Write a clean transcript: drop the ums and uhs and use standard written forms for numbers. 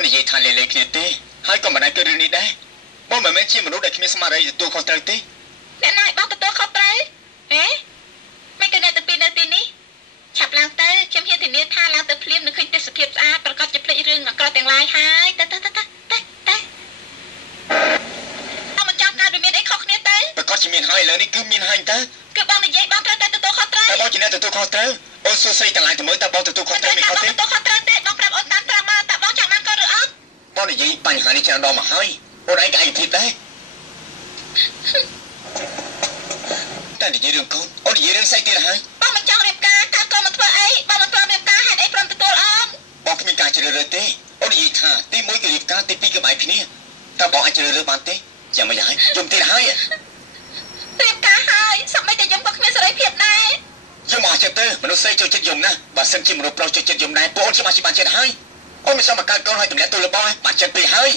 មិននិយាយថាលេលេគ្នាទេហើយក៏មិនអាចធ្វើរឿងនេះដែរបងមិនមែនជាមនុស្សដែលគ្មានស្មារតីទទួលខុសត្រូវទេអ្នកណាឲ្យបងទទួលខុសត្រូវហេមិនក៏អ្នកទៅពីនៅទីនេះឆាប់ឡើងទៅខ្ញុំហ៊ានធានាថាឡើងទៅភ្លាមនឹងឃើញទេសភាពស្អាតប្រកាសជាភ្លេចរឿងអាក្រក់ទាំងឡាយហើយទៅតែមិនចាំកើតមានអីខុសគ្នាទៅប្រកាសជាមានហើយឥឡូវនេះគឺមានហើយតើគឺបងនិយាយបងត្រូវតែទទួលខុសត្រូវតែបងជាអ្នកទទួលខុសត្រូវអូនសួរស្រីទាំងឡាយទៅមើលតើបងទទួលខុសត្រូវមិនខុសទេទទួលខុសត្រូវទេបងប្រាប់អូនតាមត្រាំមកតើបងចង់បានកូនឬអត់បងនិយាយបញ្ហានេះច្រើនដងមកហើយអូនឯងក៏ឯងធៀបដែរតែនិយាយរឿងកូនអូននិយាយរឿងស្អីទៀតហើយបងមិនចង់រៀបការតើកូនមកធ្វើអីបងមិនព្រមរៀបការហេតុអីព្រមទទួលអូនបងគ្មានការជ្រើសរើសទេអូននិយាយថាទី1គឺរៀបការទី2គឺបែកគ្នាតើបងអាចជ្រើសរើសបានទេយ៉ាងម៉េចហើយយំទៀតហើយរៀបការហើយសម្បីតែយំក៏គ្មានសេរីភាពដែរយំមកចិត្តទៅមនុស្សស្រីចូលចិត្តយំណាស់បើសិនជាមនុស្សប្រុសចូលចិត្តយំដែរពួកអូនច្បាស់ជាបានចិត្តហើយអូនមិនសមមកកើតកូនឲ្យទម្លាក់ទូលរបស់បាត់ចិត្តពេកហើយ